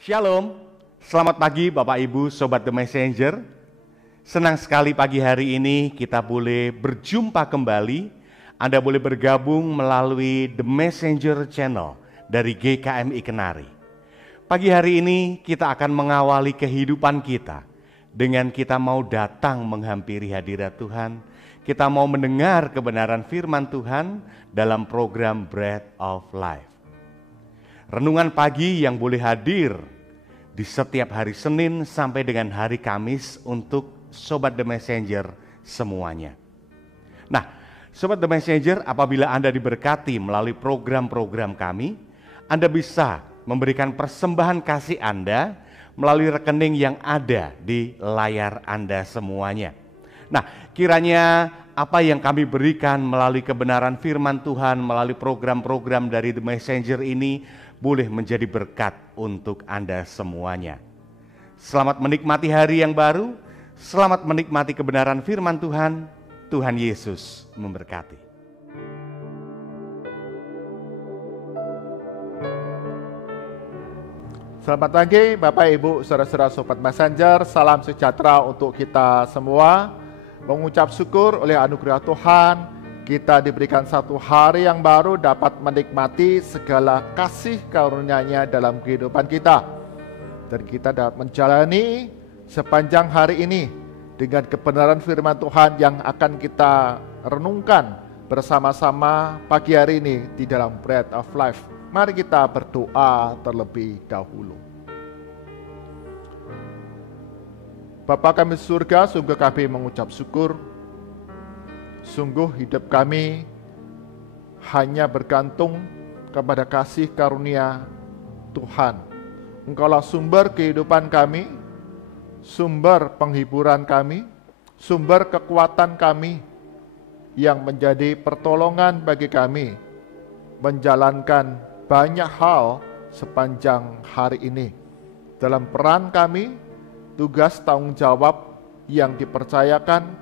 Shalom, selamat pagi Bapak Ibu Sobat The Messenger. Senang sekali pagi hari ini kita boleh berjumpa kembali. Anda boleh bergabung melalui The Messenger Channel dari GKMI Kenari. Pagi hari ini kita akan mengawali kehidupan kita dengan kita mau datang menghampiri hadirat Tuhan. Kita mau mendengar kebenaran firman Tuhan dalam program Bread of Life. Renungan pagi yang boleh hadir di setiap hari Senin sampai dengan hari Kamis untuk Sobat The Messenger semuanya. Nah, Sobat The Messenger, apabila Anda diberkati melalui program-program kami, Anda bisa memberikan persembahan kasih Anda melalui rekening yang ada di layar Anda semuanya. Nah, kiranya apa yang kami berikan melalui kebenaran firman Tuhan, melalui program-program dari The Messenger ini boleh menjadi berkat untuk Anda semuanya. Selamat menikmati hari yang baru, selamat menikmati kebenaran firman Tuhan. Tuhan Yesus memberkati. Selamat pagi Bapak Ibu, saudara-saudara Sobat Messenger, salam sejahtera untuk kita semua. Mengucap syukur oleh anugerah Tuhan, kita diberikan satu hari yang baru dapat menikmati segala kasih karunia-Nya dalam kehidupan kita. Dan kita dapat menjalani sepanjang hari ini dengan kebenaran firman Tuhan yang akan kita renungkan bersama-sama pagi hari ini di dalam Bread of Life. Mari kita berdoa terlebih dahulu. Bapa kami di surga, sungguh kami mengucap syukur. Sungguh hidup kami hanya bergantung kepada kasih karunia Tuhan. Engkaulah sumber kehidupan kami, sumber penghiburan kami, sumber kekuatan kami yang menjadi pertolongan bagi kami menjalankan banyak hal sepanjang hari ini. Dalam peran kami, tugas tanggung jawab yang dipercayakan,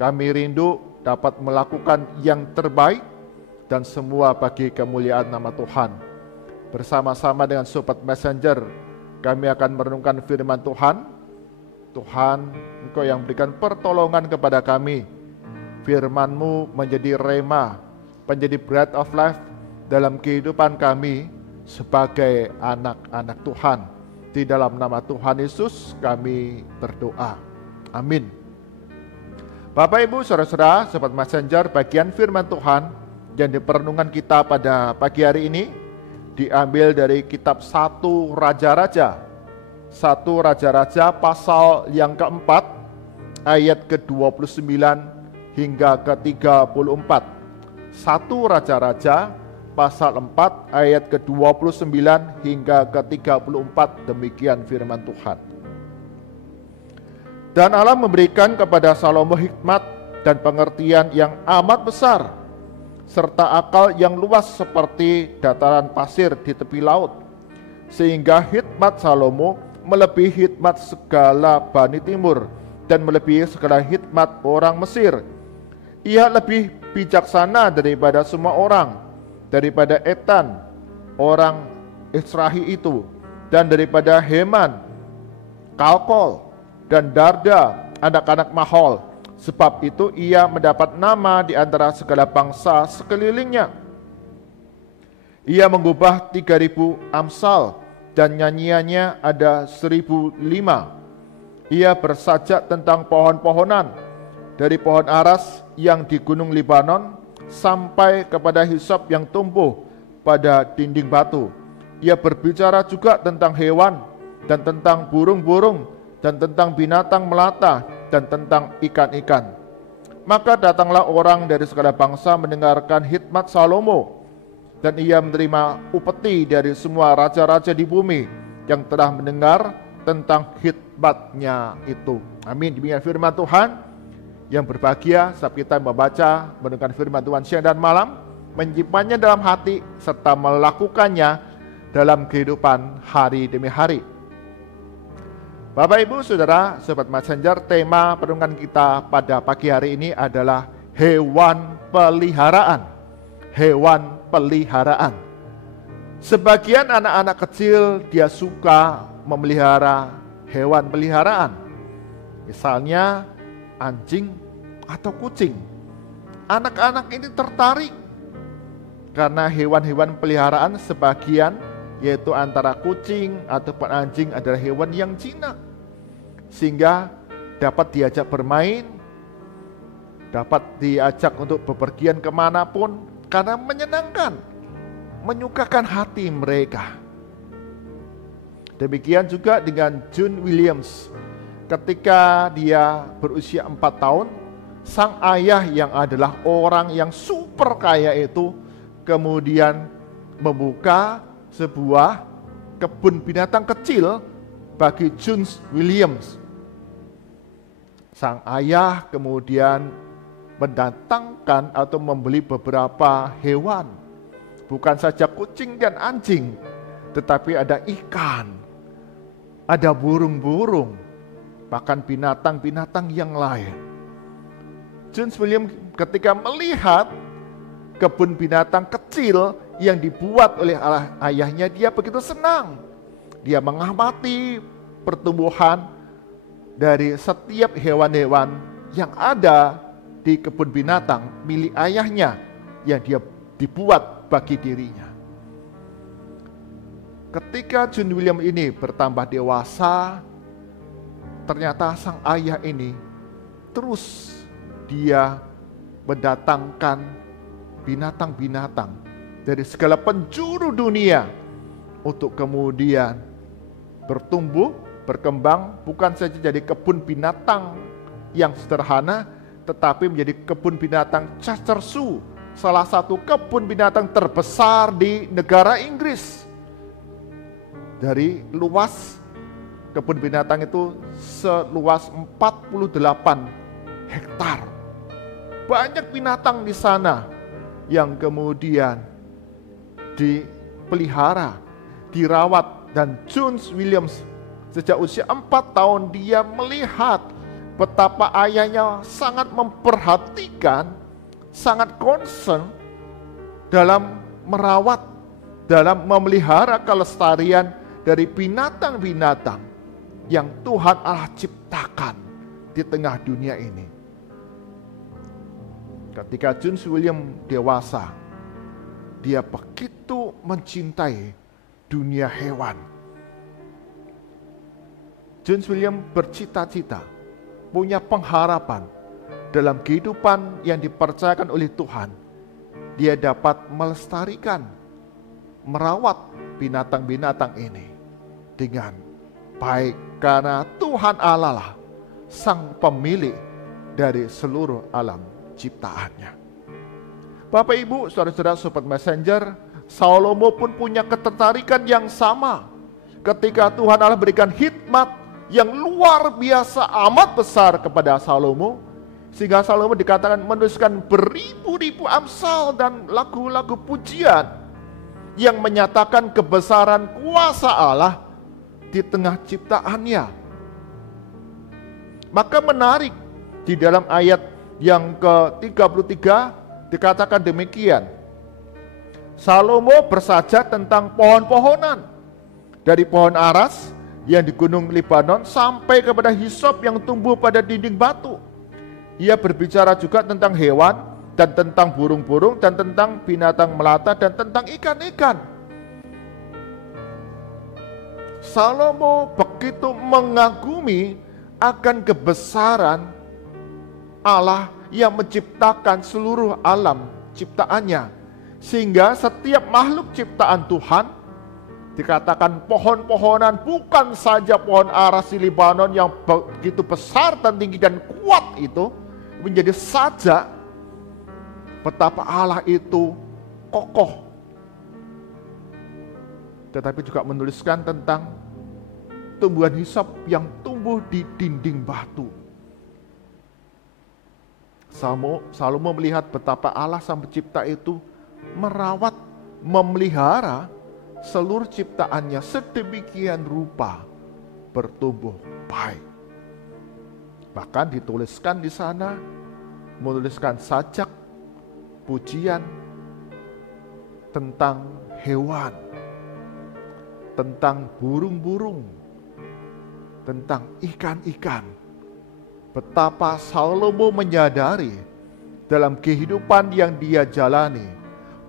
kami rindu dapat melakukan yang terbaik dan semua bagi kemuliaan nama Tuhan. Bersama-sama dengan Sobat Messenger, kami akan merenungkan firman Tuhan. Tuhan, Engkau yang berikan pertolongan kepada kami. Firman-Mu menjadi rema, menjadi bread of life dalam kehidupan kami sebagai anak-anak Tuhan. Di dalam nama Tuhan Yesus kami berdoa. Amin. Bapak Ibu saudara-saudara Sobat Messenger, bagian firman Tuhan yang diperenungan kita pada pagi hari ini diambil dari kitab 1 Raja-Raja. 1 Raja-Raja pasal yang keempat ayat ke-29 hingga ke-34. 1 Raja-Raja pasal 4 ayat ke-29 hingga ke-34, demikian firman Tuhan. Dan Allah memberikan kepada Salomo hikmat dan pengertian yang amat besar, serta akal yang luas seperti dataran pasir di tepi laut, sehingga hikmat Salomo melebihi hikmat segala Bani Timur dan melebihi segala hikmat orang Mesir. Ia lebih bijaksana daripada semua orang, daripada Etan, orang Israhi itu, dan daripada Heman, Kalkol, dan Darda, anak-anak Mahol. Sebab itu ia mendapat nama di antara segala bangsa sekelilingnya. Ia mengubah 3.000 amsal, dan nyanyiannya ada 1.005. Ia bersajak tentang pohon-pohonan, dari pohon aras yang di gunung Libanon sampai kepada hisop yang tumbuh pada dinding batu. Ia berbicara juga tentang hewan dan tentang burung-burung dan tentang binatang melata dan tentang ikan-ikan. Maka datanglah orang dari segala bangsa mendengarkan hikmat Salomo, dan ia menerima upeti dari semua raja-raja di bumi yang telah mendengar tentang hikmatnya itu. Amin. Demikian firman Tuhan. Yang berbahagia saat kita membaca, mendengarkan firman Tuhan siang dan malam, menyimpannya dalam hati serta melakukannya dalam kehidupan hari demi hari. Bapak Ibu Saudara Sobat Messenger, tema perenungan kita pada pagi hari ini adalah hewan peliharaan. Hewan peliharaan. Sebagian anak-anak kecil dia suka memelihara hewan peliharaan. Misalnya anjing atau kucing. Anak-anak ini tertarik karena hewan-hewan peliharaan sebagian, yaitu antara kucing ataupun anjing, adalah hewan yang jinak, sehingga dapat diajak bermain, dapat diajak untuk bepergian kemanapun, karena menyenangkan, menyukakan hati mereka. Demikian juga dengan John Williams. Ketika dia berusia 4 tahun, sang ayah yang adalah orang yang super kaya itu kemudian membuka sebuah kebun binatang kecil bagi John Williams. Sang ayah kemudian mendatangkan atau membeli beberapa hewan, bukan saja kucing dan anjing, tetapi ada ikan, ada burung-burung, bahkan binatang-binatang yang lain. John Williams ketika melihat kebun binatang kecil yang dibuat oleh ayahnya, dia begitu senang. Dia mengamati pertumbuhan dari setiap hewan-hewan yang ada di kebun binatang milik ayahnya yang dia dibuat bagi dirinya. Ketika John William ini bertambah dewasa, ternyata sang ayah ini terus dia mendatangkan binatang-binatang dari segala penjuru dunia untuk kemudian bertumbuh, berkembang, bukan saja jadi kebun binatang yang sederhana, tetapi menjadi kebun binatang Chester Zoo, salah satu kebun binatang terbesar di negara Inggris. Dari luas kebun binatang itu seluas 48 hektar. Banyak binatang di sana yang kemudian dipelihara, dirawat, dan John Williams sejak usia 4 tahun dia melihat betapa ayahnya sangat memperhatikan, sangat concern dalam merawat, dalam memelihara kelestarian dari binatang-binatang yang Tuhan Allah ciptakan di tengah dunia ini. Ketika John William dewasa, dia begitu mencintai dunia hewan. John William bercita-cita, punya pengharapan dalam kehidupan yang dipercayakan oleh Tuhan. Dia dapat melestarikan, merawat binatang-binatang ini dengan baik, karena Tuhan Allah lah sang pemilik dari seluruh alam ciptaannya. Bapak Ibu, saudara-saudara, sobat messenger, Salomo pun punya ketertarikan yang sama. Ketika Tuhan Allah berikan hikmat yang luar biasa amat besar kepada Salomo, sehingga Salomo dikatakan menuliskan beribu-ribu amsal dan lagu-lagu pujian yang menyatakan kebesaran kuasa Allah di tengah ciptaannya. Maka menarik, di dalam ayat yang ke-33 dikatakan demikian. Salomo bersajat tentang pohon-pohonan, dari pohon aras yang di gunung Libanon sampai kepada hisop yang tumbuh pada dinding batu. Ia berbicara juga tentang hewan dan tentang burung-burung dan tentang binatang melata dan tentang ikan-ikan. Salomo begitu mengagumi akan kebesaran Allah yang menciptakan seluruh alam ciptaannya, sehingga setiap makhluk ciptaan Tuhan dikatakan pohon-pohonan, bukan saja pohon aras di Libanon yang begitu besar dan tinggi dan kuat itu, menjadi sajak betapa Allah itu kokoh. Tetapi juga menuliskan tentang tumbuhan hisop yang tumbuh di dinding batu. Salomo melihat betapa Allah sang pencipta itu merawat, memelihara seluruh ciptaannya sedemikian rupa bertumbuh baik. Bahkan dituliskan di sana, menuliskan sajak pujian tentang hewan tentang burung-burung, tentang ikan-ikan. Betapa Salomo menyadari dalam kehidupan yang dia jalani,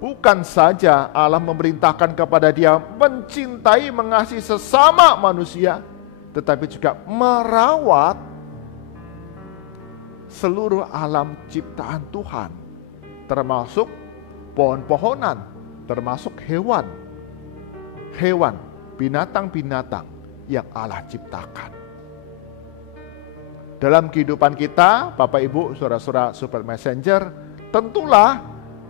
bukan saja Allah memerintahkan kepada dia mencintai, mengasihi sesama manusia, tetapi juga merawat seluruh alam ciptaan Tuhan, termasuk pohon-pohonan, termasuk hewan, binatang-binatang yang Allah ciptakan. Dalam kehidupan kita, Bapak Ibu, saudara-saudara Sobat Messenger, tentulah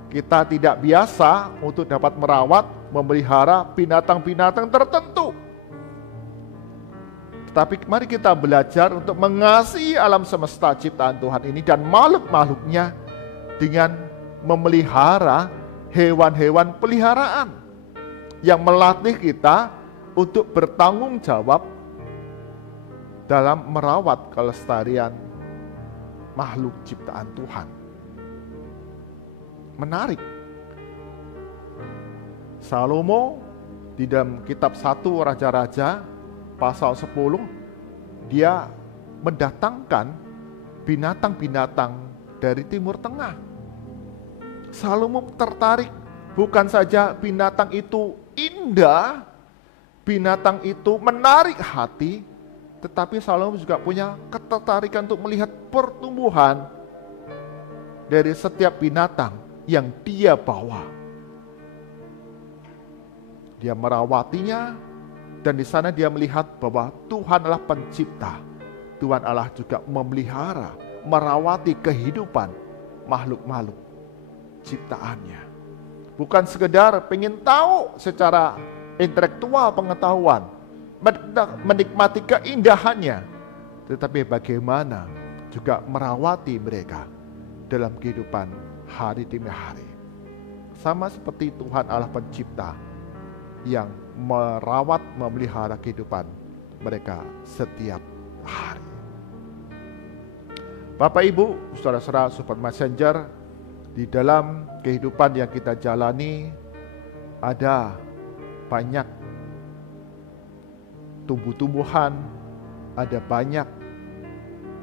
kita tidak biasa untuk dapat merawat, memelihara binatang-binatang tertentu. Tetapi mari kita belajar untuk mengasihi alam semesta ciptaan Tuhan ini dan makhluk-makhluknya dengan memelihara hewan-hewan peliharaan yang melatih kita untuk bertanggung jawab dalam merawat kelestarian makhluk ciptaan Tuhan. Menarik. Salomo di dalam kitab 1 Raja-Raja pasal 10, dia mendatangkan binatang-binatang dari Timur Tengah. Salomo tertarik, bukan saja binatang itu indah, binatang itu menarik hati, tetapi Salomo juga punya ketertarikan untuk melihat pertumbuhan dari setiap binatang yang dia bawa. Dia merawatinya, dan di sana dia melihat bahwa Tuhan adalah pencipta. Tuhan Allah juga memelihara, merawati kehidupan makhluk-makhluk ciptaannya. Bukan sekedar pengen tahu secara intelektual pengetahuan, menikmati keindahannya, tetapi bagaimana juga merawati mereka dalam kehidupan hari demi hari. Sama seperti Tuhan Allah pencipta yang merawat, memelihara kehidupan mereka setiap hari. Bapak Ibu, saudara-saudara Sobat Messenger, di dalam kehidupan yang kita jalani ada banyak tumbuh-tumbuhan, ada banyak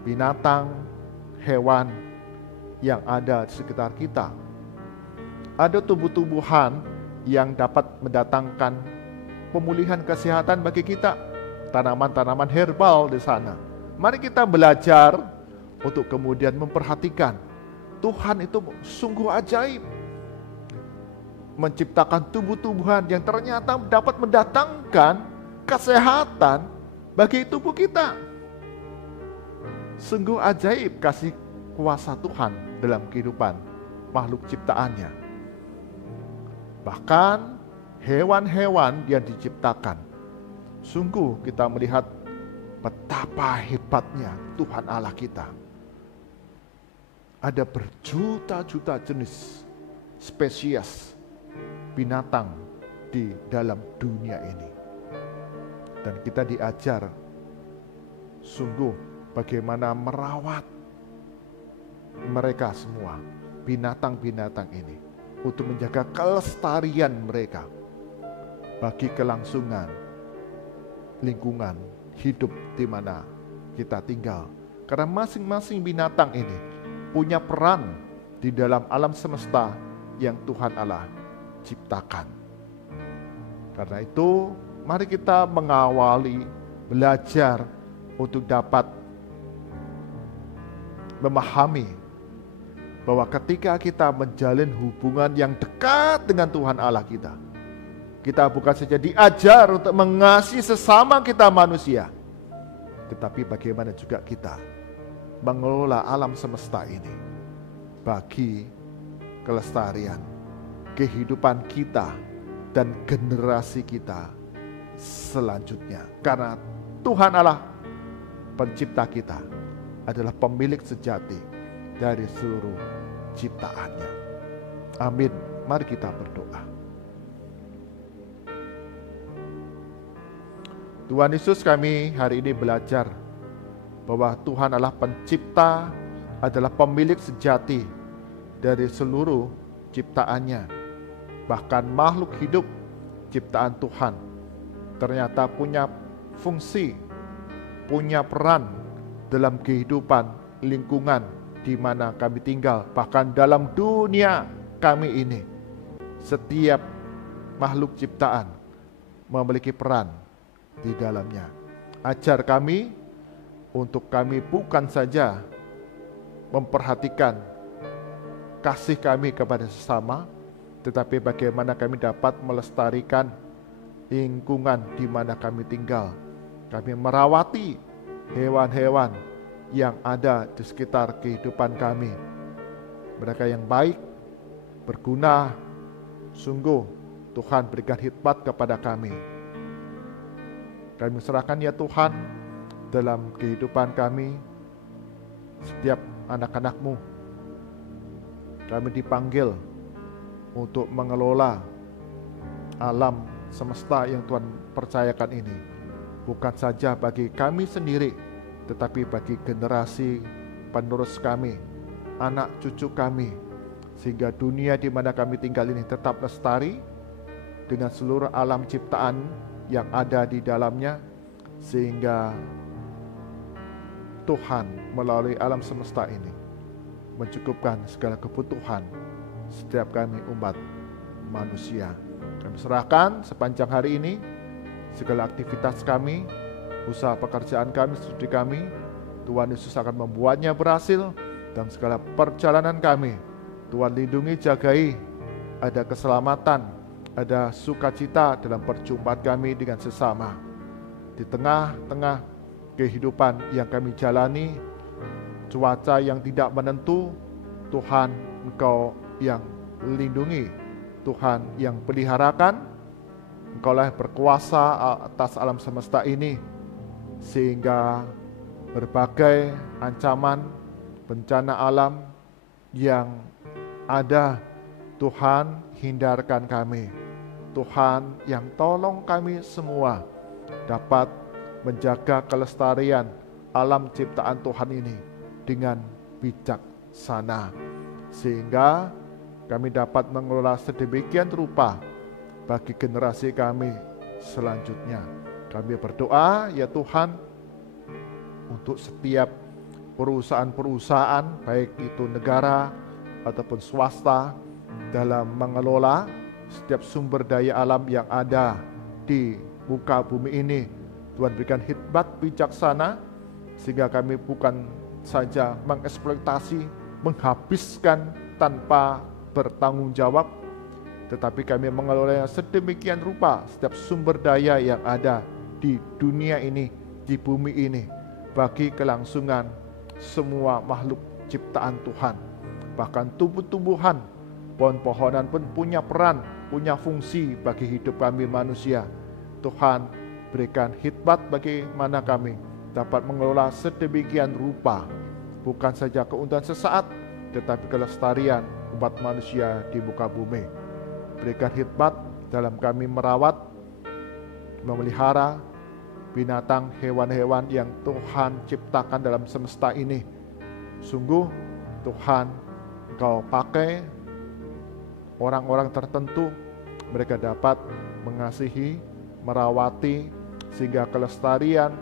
binatang, hewan yang ada di sekitar kita. Ada tumbuh-tumbuhan yang dapat mendatangkan pemulihan kesehatan bagi kita, tanaman-tanaman herbal di sana. Mari kita belajar untuk kemudian memperhatikan Tuhan itu sungguh ajaib, menciptakan tumbuh-tumbuhan yang ternyata dapat mendatangkan kesehatan bagi tubuh kita. Sungguh ajaib kasih kuasa Tuhan dalam kehidupan makhluk ciptaannya. Bahkan hewan-hewan yang diciptakan, sungguh kita melihat betapa hebatnya Tuhan Allah kita. Ada berjuta-juta jenis spesies binatang di dalam dunia ini. Dan kita diajar sungguh bagaimana merawat mereka semua, binatang-binatang ini, untuk menjaga kelestarian mereka bagi kelangsungan lingkungan hidup di mana kita tinggal. Karena masing-masing binatang ini punya peran di dalam alam semesta yang Tuhan Allah ciptakan. Karena itu, mari kita mengawali belajar untuk dapat memahami bahwa ketika kita menjalin hubungan yang dekat dengan Tuhan Allah kita, kita bukan saja diajar untuk mengasihi sesama kita manusia, tetapi bagaimana juga kita mengelola alam semesta ini bagi kelestarian kehidupan kita dan generasi kita selanjutnya. Karena Tuhan Allah pencipta kita adalah pemilik sejati dari seluruh ciptaannya. Amin. Mari kita berdoa. Tuhan Yesus, kami hari ini belajar bahwa Tuhan adalah pencipta, adalah pemilik sejati dari seluruh ciptaannya. Bahkan makhluk hidup ciptaan Tuhan ternyata punya fungsi, punya peran dalam kehidupan lingkungan di mana kami tinggal, bahkan dalam dunia kami ini. Setiap makhluk ciptaan memiliki peran di dalamnya. Ajar kami untuk kami bukan saja memperhatikan kasih kami kepada sesama, tetapi bagaimana kami dapat melestarikan lingkungan di mana kami tinggal. Kami merawati hewan-hewan yang ada di sekitar kehidupan kami. Mereka yang baik, berguna, sungguh Tuhan berikan hikmat kepada kami. Kami serahkan ya Tuhan dalam kehidupan kami, setiap anak-anak-Mu. Kami dipanggil untuk mengelola alam semesta yang Tuhan percayakan ini. Bukan saja bagi kami sendiri, tetapi bagi generasi penerus kami, anak cucu kami, sehingga dunia di mana kami tinggal ini tetap lestari dengan seluruh alam ciptaan yang ada di dalamnya, sehingga Tuhan melalui alam semesta ini mencukupkan segala kebutuhan setiap kami umat manusia. Kami serahkan sepanjang hari ini segala aktivitas kami, usaha pekerjaan kami, studi kami. Tuhan Yesus akan membuatnya berhasil, dan segala perjalanan kami Tuhan lindungi, jagai, ada keselamatan, ada sukacita dalam perjumpaan kami dengan sesama. Di tengah-tengah kehidupan yang kami jalani, cuaca yang tidak menentu, Tuhan Engkau yang lindungi, Tuhan yang peliharakan. Engkaulah berkuasa atas alam semesta ini, sehingga berbagai ancaman, bencana alam yang ada, Tuhan hindarkan kami. Tuhan yang tolong kami semua dapat menjaga kelestarian alam ciptaan Tuhan ini dengan bijaksana, sehingga kami dapat mengelola sedemikian rupa bagi generasi kami selanjutnya. Kami berdoa ya Tuhan untuk setiap perusahaan-perusahaan, baik itu negara ataupun swasta, dalam mengelola setiap sumber daya alam yang ada di muka bumi ini. Tuhan berikan hikmat bijaksana, sehingga kami bukan saja mengeksploitasi, menghabiskan tanpa bertanggung jawab, tetapi kami mengelolanya sedemikian rupa setiap sumber daya yang ada di dunia ini, di bumi ini, bagi kelangsungan semua makhluk ciptaan Tuhan. Bahkan tumbuh-tumbuhan, pohon-pohonan pun punya peran, punya fungsi bagi hidup kami manusia. Tuhan berikan hikmat bagaimana kami dapat mengelola sedemikian rupa, bukan saja keuntungan sesaat, tetapi kelestarian umat manusia di muka bumi. Berikan hikmat dalam kami merawat, memelihara binatang, hewan-hewan yang Tuhan ciptakan dalam semesta ini. Sungguh Tuhan Engkau pakai orang-orang tertentu, mereka dapat mengasihi, merawati, sehingga kelestarian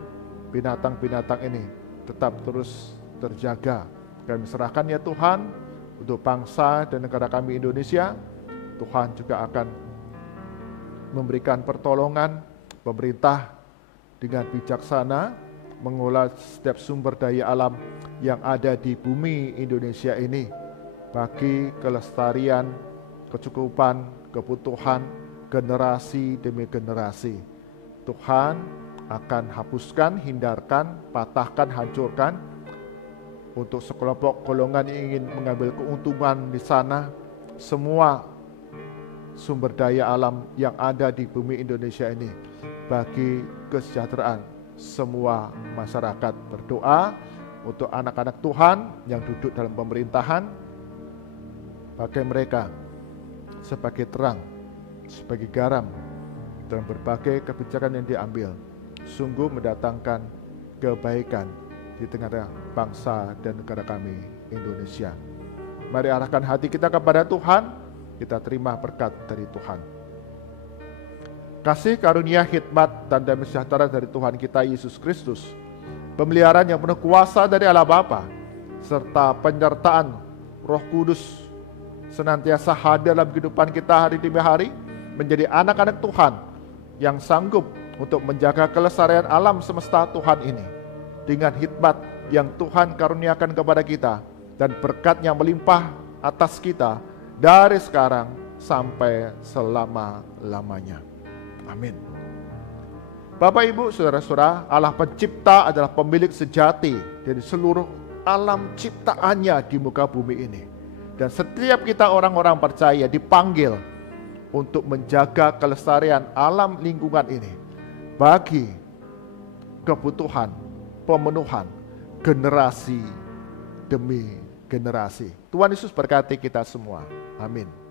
binatang-binatang ini tetap terus terjaga. Kami serahkan ya Tuhan untuk bangsa dan negara kami Indonesia. Tuhan juga akan memberikan pertolongan, pemerintah dengan bijaksana mengolah setiap sumber daya alam yang ada di bumi Indonesia ini bagi kelestarian, kecukupan, kebutuhan generasi demi generasi. Tuhan akan hapuskan, hindarkan, patahkan, hancurkan untuk sekelompok golongan yang ingin mengambil keuntungan di sana. Semua sumber daya alam yang ada di bumi Indonesia ini bagi kesejahteraan semua masyarakat. Berdoa untuk anak-anak Tuhan yang duduk dalam pemerintahan, pakai mereka sebagai terang, sebagai garam dalam berbagai kebijakan yang diambil, sungguh mendatangkan kebaikan di tengah bangsa dan negara kami Indonesia. Mari arahkan hati kita kepada Tuhan, kita terima berkat dari Tuhan. kasih karunia, hikmat, dan damai sejahtera dari Tuhan kita Yesus Kristus, pemeliharaan yang penuh kuasa dari Allah Bapa, serta penyertaan Roh Kudus senantiasa hadir dalam kehidupan kita hari demi hari, menjadi anak-anak Tuhan yang sanggup untuk menjaga kelestarian alam semesta Tuhan ini dengan hikmat yang Tuhan karuniakan kepada kita dan berkat yang melimpah atas kita dari sekarang sampai selama-lamanya. Amin. Bapak, Ibu, saudara-saudara, Allah pencipta adalah pemilik sejati dari seluruh alam ciptaannya di muka bumi ini. Dan setiap kita orang-orang percaya dipanggil untuk menjaga kelestarian alam lingkungan ini bagi kebutuhan pemenuhan generasi demi generasi. Tuhan Yesus berkati kita semua. Amin.